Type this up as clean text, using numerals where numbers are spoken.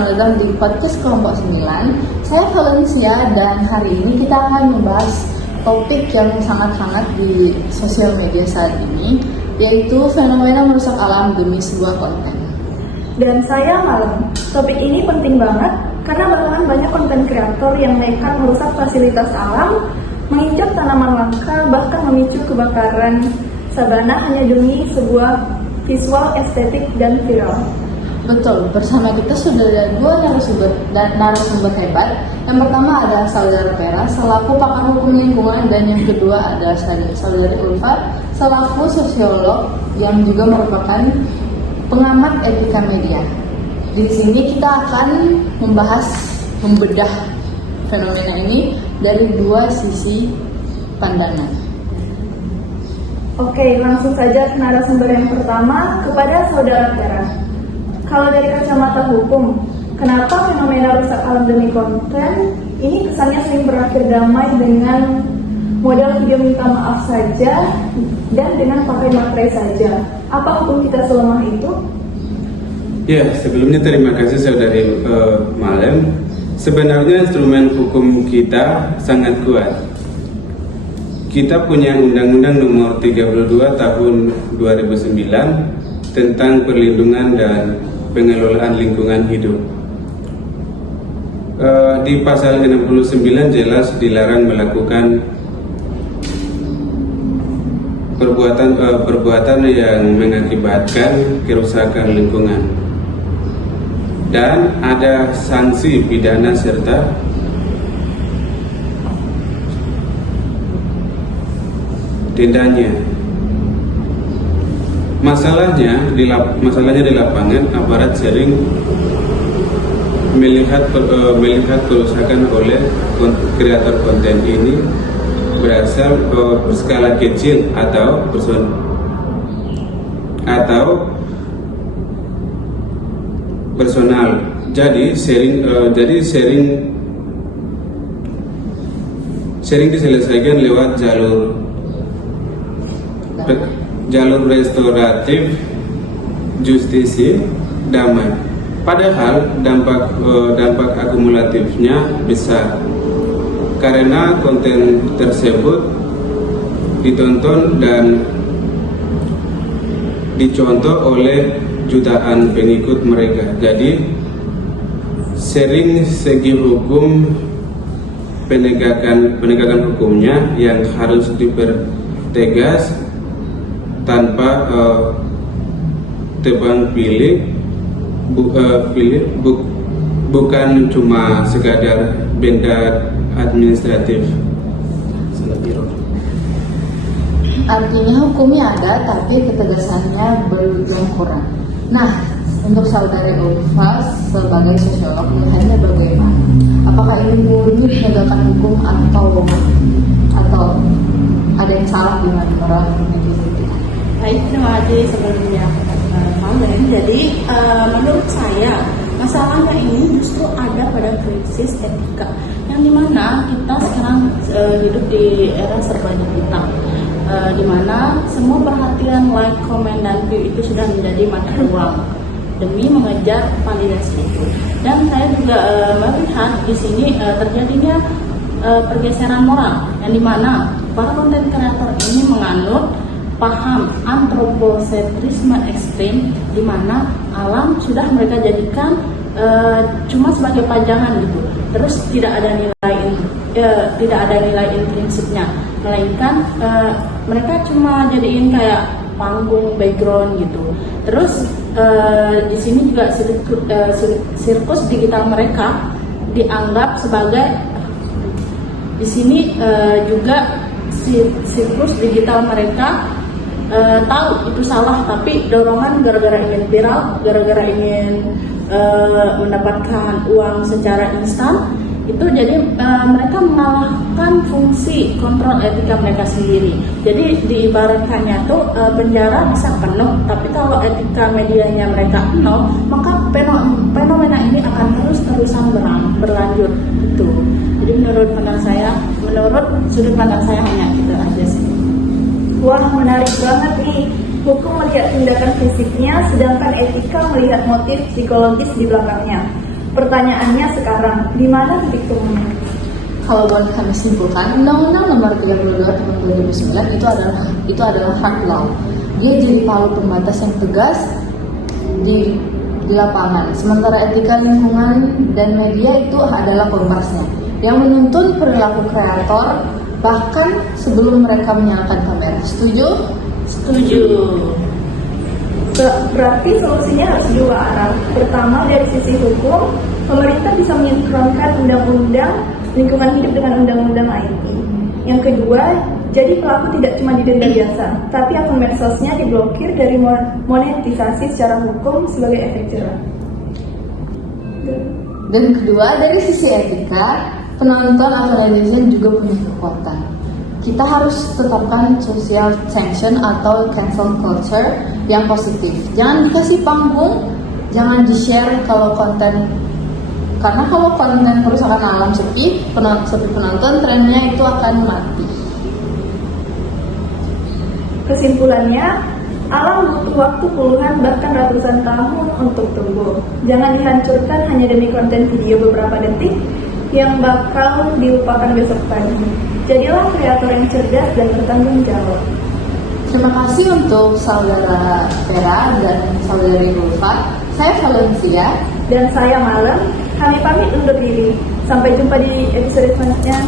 selamat datang di podcast kelompok 9. Saya Valencia dan hari ini kita akan membahas topik yang sangat hangat di sosial media saat ini, yaitu fenomena merusak alam demi sebuah konten. Dan saya Malam. Topik ini penting banget karena belakangan banyak konten kreator yang nekat merusak fasilitas alam, menginjak tanaman langka, bahkan memicu kebakaran sabana hanya demi sebuah visual estetik dan viral. Betul, bersama kita sudah ada dua narasumber hebat. Yang pertama adalah Saudara Pera selaku pakar hukum lingkungan, dan yang kedua adalah Saudari Ulfa selaku sosiolog yang juga merupakan pengamat etika media. Di sini kita akan membedah fenomena ini dari dua sisi pandangan. Oke, langsung saja ke narasumber yang pertama, kepada Saudara Pera. Kalau dari kacamata hukum, kenapa fenomena rusak alam demi konten ini kesannya sering berakhir damai dengan modal video minta maaf saja dan dengan pakai materai saja? Apa hukum kita selemah itu? Ya, sebelumnya terima kasih Saudari Malam. Sebenarnya instrumen hukum kita sangat kuat. Kita punya Undang-Undang Nomor 32 Tahun 2009 tentang perlindungan dan pengelolaan lingkungan hidup. Di pasal 69 jelas dilarang melakukan perbuatan yang mengakibatkan kerusakan lingkungan, dan ada sanksi pidana serta dendanya. Masalahnya di lapangan aparat sering melihat kerusakan oleh kreator konten ini berasal berskala kecil atau personal. Jadi sering diselesaikan lewat jalur restoratif justisi damai. Padahal dampak akumulatifnya besar karena konten tersebut ditonton dan dicontoh oleh jutaan pengikut mereka. Jadi sering segi hukum penegakan hukumnya yang harus dipertegas tanpa tebang pilih, bukan cuma sekadar benda administratif. Artinya hukumnya ada, tapi ketegasannya belum kurang. Nah, untuk Saudari Ulfa sebagai sosiolog melihatnya bagaimana? Apakah ini murni penegakan hukum atau ada yang salah dengan orang itu? Baik, terima kasih sebelumnya Malam. Jadi menurut saya masalahnya ini justru ada pada krisis etika, yang dimana kita sekarang hidup di era serba digital, dimana semua perhatian, like, komen, dan view itu sudah menjadi mata uang demi mengejar validasi itu. Dan saya juga melihat di sini terjadinya pergeseran moral, yang dimana para konten kreator ini menganut paham antroposentrisme ekstrim, di mana alam sudah mereka jadikan cuma sebagai pajangan gitu. Terus tidak ada nilai intrinsipnya, melainkan mereka cuma jadiin kayak panggung, background gitu. Terus di sini juga sirkus digital mereka dianggap sebagai juga sirkus digital mereka tahu itu salah, tapi dorongan gara-gara ingin viral, gara-gara ingin mendapatkan uang secara instan, itu jadi mereka mengalahkan fungsi kontrol etika mereka sendiri. Jadi diibaratkannya tuh penjara bisa penuh, tapi kalau etika medianya mereka nol, maka fenomena ini akan terus-terusan berlanjut gitu. Jadi menurut sudut pandang saya hanya itu aja sih. Wah, menarik banget nih. Hukum melihat tindakan fisiknya, sedangkan etika melihat motif psikologis di belakangnya. Pertanyaannya sekarang, di mana titik temunya? Kalau boleh kami simpulkan, Undang-Undang Nomor 32 Tahun 2009 itu adalah hard law. Dia jadi palu pembatas yang tegas di lapangan. Sementara etika lingkungan dan media itu adalah kompasnya yang menuntun perilaku kreator bahkan sebelum mereka menyalakan kamera. Setuju? Setuju. Berarti solusinya harus dua arah. Pertama, dari sisi hukum, pemerintah bisa mensinkronkan undang-undang lingkungan hidup dengan undang-undang IT. Yang kedua, jadi pelaku tidak cuma didenda biasa, tapi akun medsosnya diblokir dari monetisasi secara hukum sebagai efek jerah. Dan kedua, dari sisi etika, penonton atau netizen juga punya kekuatan. Kita harus tetapkan social sanction atau cancel culture yang positif. Jangan dikasih panggung, jangan di-share kalau konten, karena kalau konten perusahaan alam sepi penonton, trennya itu akan mati. Kesimpulannya, alam butuh waktu puluhan bahkan ratusan tahun untuk tumbuh. Jangan dihancurkan hanya demi konten video beberapa detik yang bakal dilupakan besok pagi. Jadilah kreator yang cerdas dan bertanggung jawab. Terima kasih untuk saudara Vera dan saudari Ulfa. Saya Valencia Dan saya Malam, kami pamit undur diri. Sampai jumpa di episode selanjutnya.